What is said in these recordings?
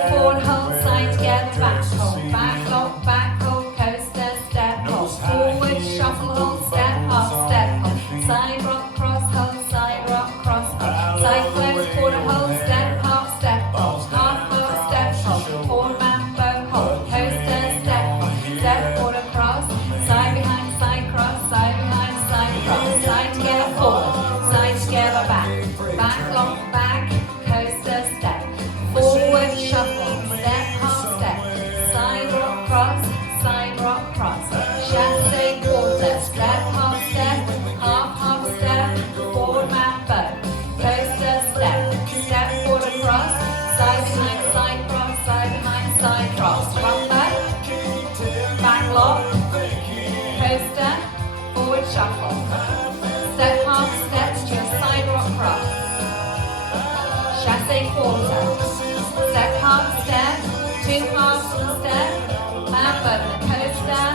together, forward hold, side together, back hold, back lock, back hold, coaster, step hold, forward shuffle, hold, step hold, side rock, cross hold, side rock, cross hold, side close, quarter hold, step hold, half hold, step hold, forward mambo hold, coaster, step quarter cross, side behind, side cross, side behind, side cross, side together, forward, side together, back lock, back, coaster, step, forward shuffle, step half step, side rock cross, chassé quarter, step half step, forward mambo, coaster, step quarter cross, side behind, side cross, side behind, side cross, rumba, back lock, coaster, forward shuffle, step half step to your side rock cross, chassé quarter, step half step, two halves step, mambo the coaster,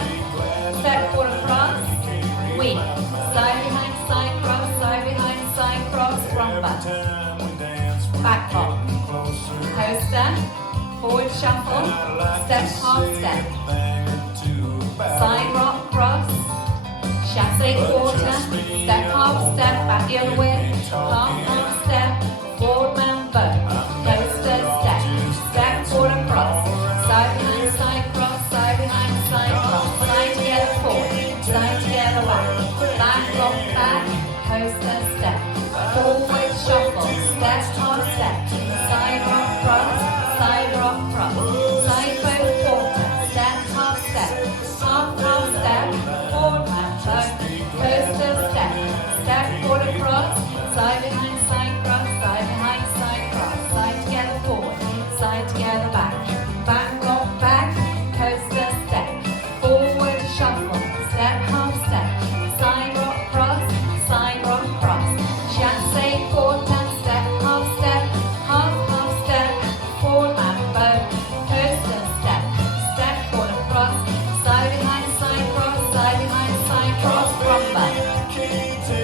step quarter cross, weak, side behind side cross, rumba, back lock, coaster, forward shuffle, step half step, side rock cross, chassé quarter, step half step, back the other way, half step, forward mambo, coaster, step quarter cross, side behind side cross, side behind side cross, side together forward, side together back lock back, coaster, step, forward shuffle, step half step, side rock cross, side both quarter, step, half step, forward mambo, coaster, step quarter cross, side behind side cross, side behind side cross, side together forward, side together back lock back, coaster, step, forward shuffle, step half step, side rock cross, chassé quarter, step, half step, forward mambo, coaster, step quarter cross, side behind side cross, rumba,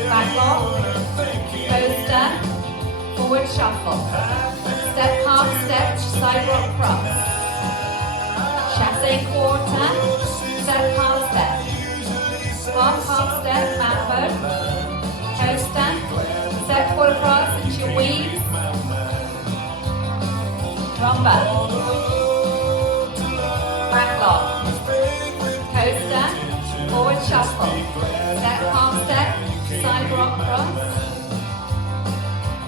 back lock, coaster, forward shuffle, step half step, side rock cross, chassé quarter, step half step, half step, mambo, coaster, step quarter cross into your weave, rumba, back lock, coaster, forward shuffle, step half step, side rock cross,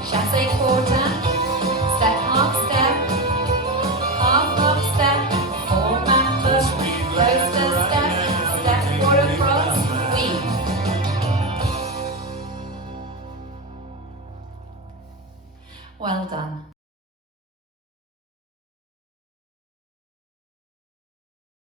chassé quarter,